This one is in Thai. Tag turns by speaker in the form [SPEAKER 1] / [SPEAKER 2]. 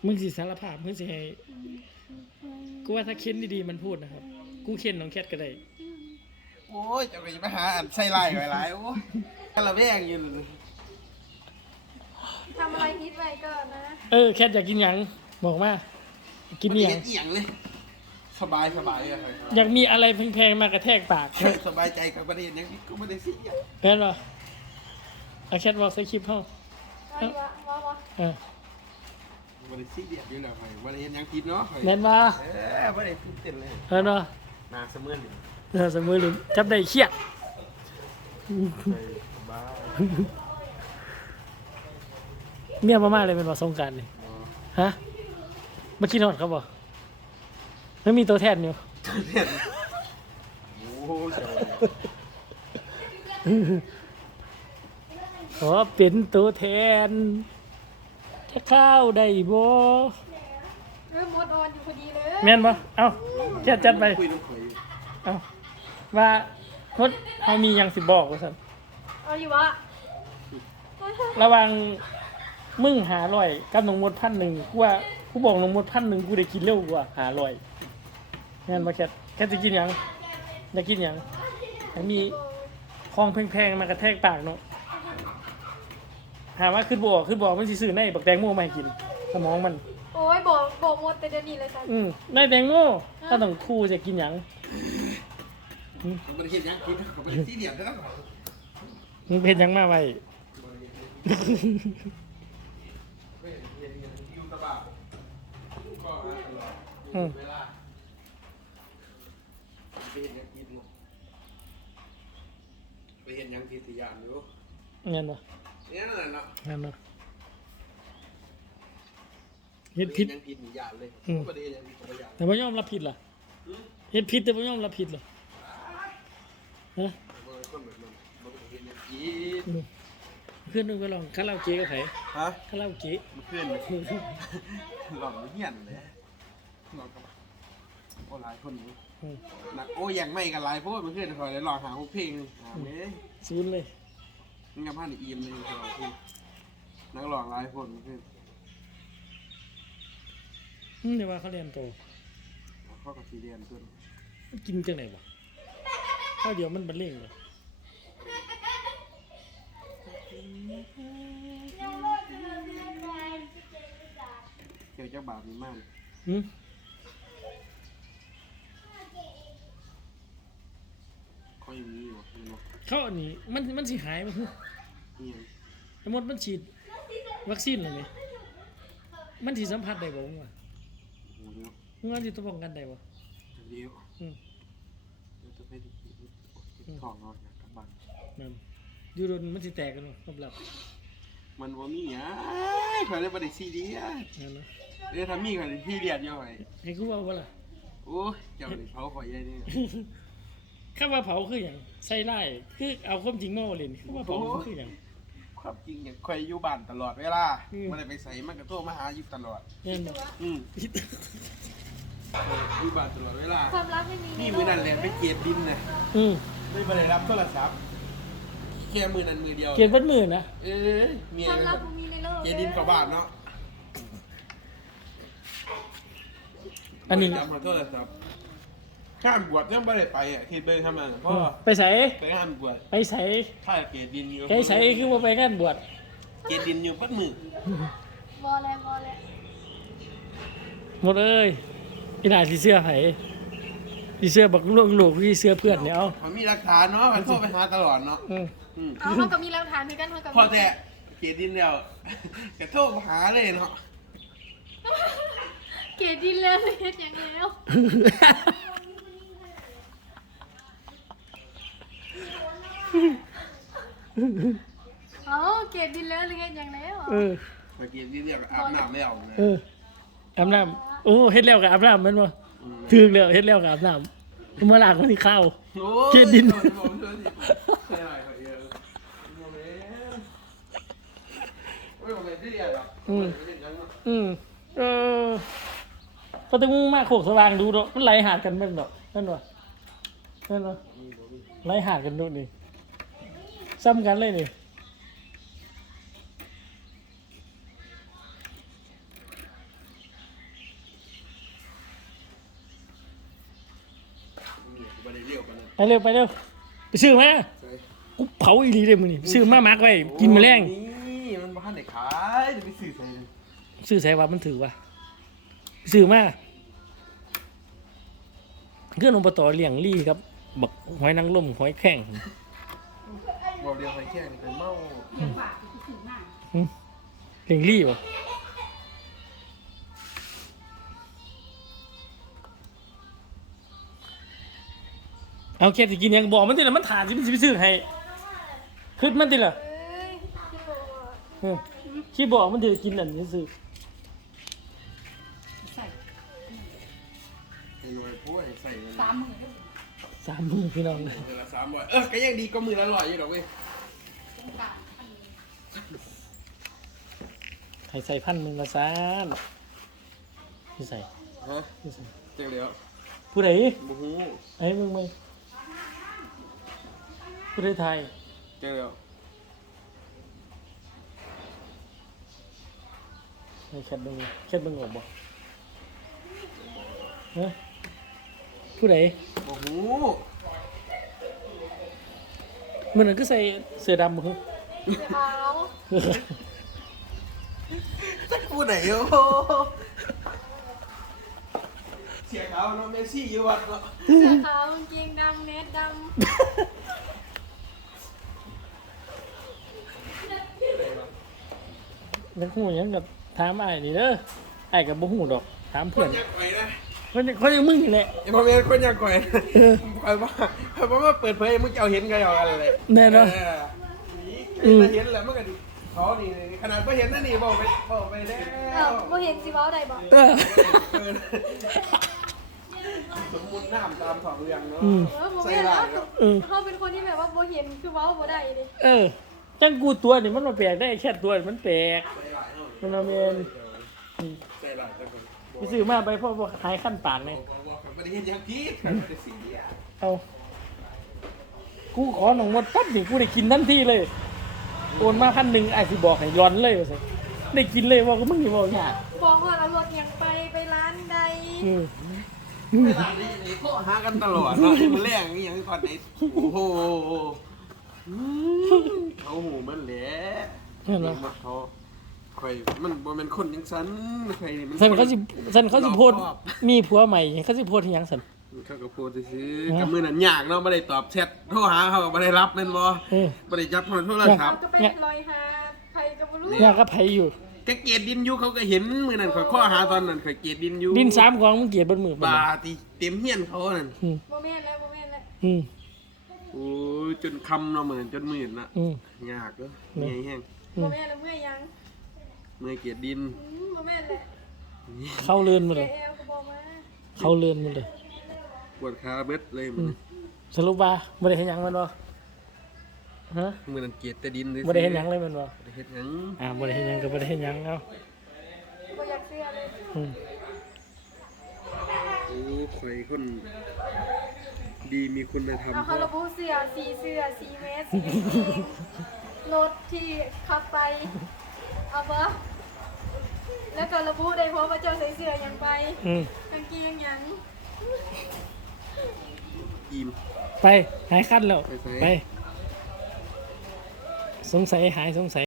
[SPEAKER 1] มึงสิสารภาพมึงสิให้กูว่าถ้าเค้นดีๆมันพูดนะครับกูเค้นน้องแคทก็ได้
[SPEAKER 2] โอ้ยจะไปหาอันใส่ไล่ไว้หลายโอ้ยกระแวงอยู่
[SPEAKER 3] ทำอะไรนิดไว้ก่อนนะ
[SPEAKER 1] แคทอยากกินหยังบอกมากินหยัง
[SPEAKER 2] เอียงเลยสบายอะ
[SPEAKER 1] อยากมีอะไรแพงๆมากระแทกปาก
[SPEAKER 2] สบายใจกับประเด็นนี้ก็ไม่ได้สิ
[SPEAKER 1] แม่นบ่เอาแคทบอกใส่คลิปเฮา
[SPEAKER 3] ว่า
[SPEAKER 2] ไม่ได้สิเดียดอยู่แล้วไงไม่ได้เห็นยังผิดเนาะ
[SPEAKER 1] แม่นบ่
[SPEAKER 2] ไม่ได้ผิดเต็มเลย
[SPEAKER 1] เนาะ
[SPEAKER 2] นาเสมือน
[SPEAKER 1] เสมอลิ้นจับได้เครียด
[SPEAKER 2] บ้า
[SPEAKER 1] เมียมาเลยเป็นว่าสงกรานต์นี่ฮะมาคิดฮอดเขาบ่ไม่มีตัวแทนอยู่
[SPEAKER 2] โอ้เจ้า
[SPEAKER 1] ขอเป็นตัวแทนจะเข้าได้บ่
[SPEAKER 3] มดออนอยู่พอดีเลย
[SPEAKER 1] แม่นบ่เอ้าจัดไปเอ้าว่าพดเฮามีหยังสิบอกว่าซั่น
[SPEAKER 3] เอาอยู่วะ
[SPEAKER 1] ระวังมึง500กับน้องมด1,000กูว่ากูบอกน้องมด1,000กูได้กินเร็วกว่า500งั้นบ่แค่สิกินหยังอยากกินหยังให้มีของแพงๆมากระแทกปากเนาะหาว่าขึ้นบอกมันสิซื้อในบักแตงโมมาให้กินสมองมัน
[SPEAKER 3] โอ้ยบอกหมดแต่เดี๋ยวนี้เลยจ้ะ
[SPEAKER 1] ในแตงโมถ้าต้องคู่จะกินหยัง
[SPEAKER 2] มันเห็นยังกินมันสีเดียดแล้ว
[SPEAKER 1] มึงเป็นยังมาไว้
[SPEAKER 2] ไปเห็นยังกินยานอยู่
[SPEAKER 1] เงินบ่
[SPEAKER 2] เนี่ยนั่นแหละเนาะ
[SPEAKER 1] เงินบ่เฮ็ดผิด
[SPEAKER 2] ยังผิดยานเลย
[SPEAKER 1] แต่บ่ยอมรับผิดล่ะเฮ็ดผิดแต่บ่ยอมรับผิดล่ะฮะเพื่อนนึงก็ลองคาราโอเกะกับไผ
[SPEAKER 2] ฮะ
[SPEAKER 1] คาราโอเกะ
[SPEAKER 2] เพื่อนหลอกเหี้ยนเลยหลอกกับโอ้หลายคนอยู่นักโอ้ยังไม่กันหลายเพราะว่าเพื่อนคอยได้หลอกหาเพลงหาเนี้ย
[SPEAKER 1] ศูนย์เลย
[SPEAKER 2] นี่กับผ้าในอีมเลยนักหลอกหลายคนเพื่อน
[SPEAKER 1] เดี๋ยวว่าเขาเรียนโต
[SPEAKER 2] เขากับสีเรียนเพื่อน
[SPEAKER 1] กินจังไหนบ่ข้าวเดียวมันบรรเลงเลย
[SPEAKER 2] เกี่ยวเจ้าบาปมีมากเขาอย่างนี้อยู่
[SPEAKER 1] เขาอันนี้มันสิหายมั้ยทั้งหมดมันฉีดวัคซีนเลยไหมมันสิสัมผัสได้บ่ว่ามันสิต้องป้องกันได้บ่
[SPEAKER 2] เดี๋ยวจะไปท้องนอนกับบ้าน
[SPEAKER 1] นั่นอยู่โดนมันสิแตกกันบ่สำหรับ
[SPEAKER 2] มันว่ามีหยังเขาเลยบ่ได้ซีเรียส
[SPEAKER 1] นั่นนะ
[SPEAKER 2] ถ้ามีเขาสิซีเรียสอยู่ไว้
[SPEAKER 1] ให้กูว่าบ่ล่ะ
[SPEAKER 2] โอ้ยเจ้านี่เผาข่อยใหญ่นี่
[SPEAKER 1] คำว่าเผาคือหยังใส่ร้ายคือเอาความจริงมาเล่นคือว่าเผาคือหยัง
[SPEAKER 2] ความจริงอย่างข่อยอยู่บ้านตลอดเวลาบ่ได้ไปไสมันก็โทรมาหาอยู่ตลอดอยู่บ้านตลอดเวลา
[SPEAKER 3] ความลับไม่มี
[SPEAKER 2] นี่มื้อนั้นแหละไปเก็บดินน่ะไม่ได้รับโทรศัพท์แค่มื้อนั้นมื้อเดียว
[SPEAKER 1] เก็บเป็นมื้อนะ
[SPEAKER 2] เมีย
[SPEAKER 3] ความลับมีในโลก
[SPEAKER 2] เก็บดินกับบ้านเนาะ
[SPEAKER 1] อันนี้
[SPEAKER 2] จำขอโทษครับข้ามบวชยังไม่ได้ไปอ่ะที่ไปทำงานเพราะ
[SPEAKER 1] ไปใส่
[SPEAKER 2] ไปงานบวช
[SPEAKER 1] ไปใส่
[SPEAKER 2] ถ้าเกศดินอยู่
[SPEAKER 1] ไปใส่คือว่าไปงานบวช
[SPEAKER 2] เกศดินอยู่ปัดมือบ
[SPEAKER 3] อแล้ว
[SPEAKER 1] หมดเอ้ยอีน่าสีเสื้อไผ่สีเสื้อบักลูกสีเสื้อเพื่อนเนี่ยเอา
[SPEAKER 2] เขามีหลักฐานเนาะเขาโทรไปหาตลอดเนาะ
[SPEAKER 3] เขาก็มีหลักฐานเหมือนกันเขาก็
[SPEAKER 2] พอแต่เกศดินแล้วกระโทรมาหาเลยเนาะ
[SPEAKER 3] เกศดินแล้วเฮ็ดอย่างแล้วเกศดินแล้วหรือเฮ็ดอย่างแล้ว
[SPEAKER 2] เกศดินเนี่ยอาบน้ำแล้ว
[SPEAKER 1] อาบน้ำโอ้เฮ็ดแล้วกับอาบน้ำแม่นบ่ถึงแล้วเฮ็ดแล้วกับอาบน้ำเมื่อหลังมันสิเข้าเกศดินพอถึงมาโคกสว่างดูเนาะมันไหลหาดกันแม่นเนาะนั่นว่ะไหลหาดกันโน่นนี่ซ้ำกันเลยนี่ไปเร็วไปเร็วไปซื้อมา
[SPEAKER 2] ใส่
[SPEAKER 1] กูเผาอีหลีเลยมึงนี่ซื้อมามักไว้กินมื้อแรง
[SPEAKER 2] นี่มันบ้านไหนขายจะไปซื้อใส่เลย
[SPEAKER 1] ซื้อใส่ว่ามันถือว่าซื้อมาเครื่องนมปตอเลี้ยงลี่ครับบักหอยนางรมหอยแข้ง
[SPEAKER 2] บอกเดียวไปแค่นี้เป็นเมา
[SPEAKER 1] เลี้ยงลี่วะเอาแค่สิกินยังบอกมันติละมันถาดสิมันสิไปซื้อให้ขึ้นมันติละ
[SPEAKER 3] เอ้ยพี่บอกว่า
[SPEAKER 1] ขี้บอกมันจะกินอันนี้ซื้อ
[SPEAKER 4] ใส่
[SPEAKER 2] ไอ้หน่วยพูดใส่เลย
[SPEAKER 4] 3 มื้อ
[SPEAKER 1] 3 มื้อพี่น้องเลย
[SPEAKER 2] เดือนละ300ก็ยังดีก็มือละ100อยู่ดอกเว้ย
[SPEAKER 4] สงกรานต์อันนี้
[SPEAKER 1] ใครใส่1,000ละซานพี่ใส่
[SPEAKER 2] ฮะ
[SPEAKER 1] พี่ใส่
[SPEAKER 2] เจ๊งเดียว
[SPEAKER 1] ผู้ใด
[SPEAKER 2] บูฮู
[SPEAKER 1] ไอ้มึงไหมผู้ใดไทย
[SPEAKER 2] เจ๊งเดียว
[SPEAKER 1] ไอ้แคทมึงออกบ่ฮะผู้ใด
[SPEAKER 2] บูฮู
[SPEAKER 1] มันนั่นก็ใส่เสื้อดำมึง
[SPEAKER 3] เท้า
[SPEAKER 2] สักกูไหนโอ้เสียเขาเนาะเมซี่อยู่วัดเนาะ
[SPEAKER 3] เสื้อขาวกางเกงดำเนตด
[SPEAKER 1] นักหูยังกับถามไอ้นี่เด้อไอ้กับบ่หูดอกถาม
[SPEAKER 2] ค
[SPEAKER 1] เพื่อน
[SPEAKER 2] นอยากก่อยนะ
[SPEAKER 1] เขายังมึงนี่แหละ
[SPEAKER 2] ไอ้พ่อแม่คนอยากก่อยนะก่อยว่าเปิดเผยมึงจะเอาเห็นกันเอาอะไรเลย
[SPEAKER 1] แน่เนาะ
[SPEAKER 2] นี่เห็นแหละเมื่อกี้เขานี่ขนาดไม่เห็นนั่นนี่บอกไปแล้
[SPEAKER 3] ำเอ้าว บ่เห็นสิเว้าใดบ่
[SPEAKER 1] เออ
[SPEAKER 2] สมมุติน้ำตามสองเรื่องเนาะ
[SPEAKER 3] บ่
[SPEAKER 2] ใส่
[SPEAKER 3] แม่น
[SPEAKER 2] ลา
[SPEAKER 3] แล้
[SPEAKER 2] ยว
[SPEAKER 3] เขาเป็นคนที่แบบว่าบ่เห็นคือเว้าบ่ได้เด้
[SPEAKER 1] เออจังกูตัวนี่มันมาแปลกได้แค่ตัวนี่มันแปลก
[SPEAKER 2] ใส่ลายเนาะ
[SPEAKER 1] มันเอาเมน
[SPEAKER 2] ใส่ลายแต่คน
[SPEAKER 1] ไปซื้อมาไปเพราะว่าหายขั้นปากไง
[SPEAKER 2] บอกไม่ได้เห็นอย่างที่ไม่ได้สิ่งเดียว
[SPEAKER 1] เอากูขอหนองมดปั๊บนี่กูได้กินทันทีเลยโอนมา1,000ไอ้สิบอกให้ย้อนเลยว่าสิได้กินเลยว่าก็มึงนี่บอกเนี่ย
[SPEAKER 3] บอกว่าเอารถยังไปร้านใด
[SPEAKER 1] อืม
[SPEAKER 2] เวลานี้โทรหากันตลอดเนาะมันแรงนี่อย่างก่อนไหนโอ้โหเขาหูมันแหละ
[SPEAKER 1] เห็นไหม
[SPEAKER 2] มันเขาคอยมันบ่เป็นคนยังสันใครนี่มัน
[SPEAKER 1] สันเขาสิโพดมีผัวใหม่เขาสิโพดที่หยังสัน
[SPEAKER 2] เขาก็โพสต์ซื้อกับมือนั่นยากเนาะไม่ได้ตอบแชทโทรหาเขาก็ไม่ได้รับแม่นบ่
[SPEAKER 1] เออ
[SPEAKER 2] ไม่ได้จับโทรศั
[SPEAKER 3] เรา
[SPEAKER 2] พท์
[SPEAKER 3] ก็ไปลอยหาใครก็บ่รู้
[SPEAKER 1] อยากกับไผอยู่
[SPEAKER 2] แกเกลียดดินอยู่เขาก็เห็นมือนั่นข่อยข้อหาตอนนั้นข่อยเกลียดดินอยู่
[SPEAKER 1] ดิน3ของมึงเกลียดเบนมือ
[SPEAKER 2] บาตีเต็มเฮียนเขานั่น
[SPEAKER 1] อืม
[SPEAKER 3] บ่แม่นแล้วบ่แม่นแล้ว
[SPEAKER 1] อืม
[SPEAKER 2] โอ้ยจนคำเนาะเหมือนจนมื่นละ
[SPEAKER 1] อืม
[SPEAKER 2] ยากเด้อเมื่อยแห้ง
[SPEAKER 3] บ่แม่นแล้วเมื่อยยัง
[SPEAKER 2] เมื่อยเกลียดดิน
[SPEAKER 3] บ่แม่นแหละ
[SPEAKER 1] เข้าเรือนมา
[SPEAKER 3] แก
[SPEAKER 1] เลย
[SPEAKER 3] แอลก็บอกมา
[SPEAKER 1] เข้าเรือนมาเลย
[SPEAKER 2] ปวดขาเบิดเลย
[SPEAKER 1] อื
[SPEAKER 2] มัน
[SPEAKER 1] มสรุปว่าไม่ได้เห็นหยังมันบ่ฮะ
[SPEAKER 2] มือนั่นเกลียดแต่ดินเลย
[SPEAKER 1] ไม่ได้เห็นหยังเลยมันบ่
[SPEAKER 2] บ่ได้เฮ็ดหยัง
[SPEAKER 1] ไม่ได้เห็นหยังก็ไม่ได้เห็นหยังเอา
[SPEAKER 3] บ่อยากเสื้อเลย
[SPEAKER 1] อืม
[SPEAKER 2] โอ้ข่อยคนดีมีคุณธรรม
[SPEAKER 3] เอาเขาระบุเสื้อสีเมตรสีรถที่ขับไป เอาบ่แล้วก็ระบุได้เพราะว่าเจ้าใส่เสื้อหยังไป
[SPEAKER 1] อืม
[SPEAKER 3] กางเกงหยัง
[SPEAKER 2] อิ่ม
[SPEAKER 1] ไปหายคันแล้ว
[SPEAKER 2] ไปไส
[SPEAKER 1] ไป สงสัยหายสงสัย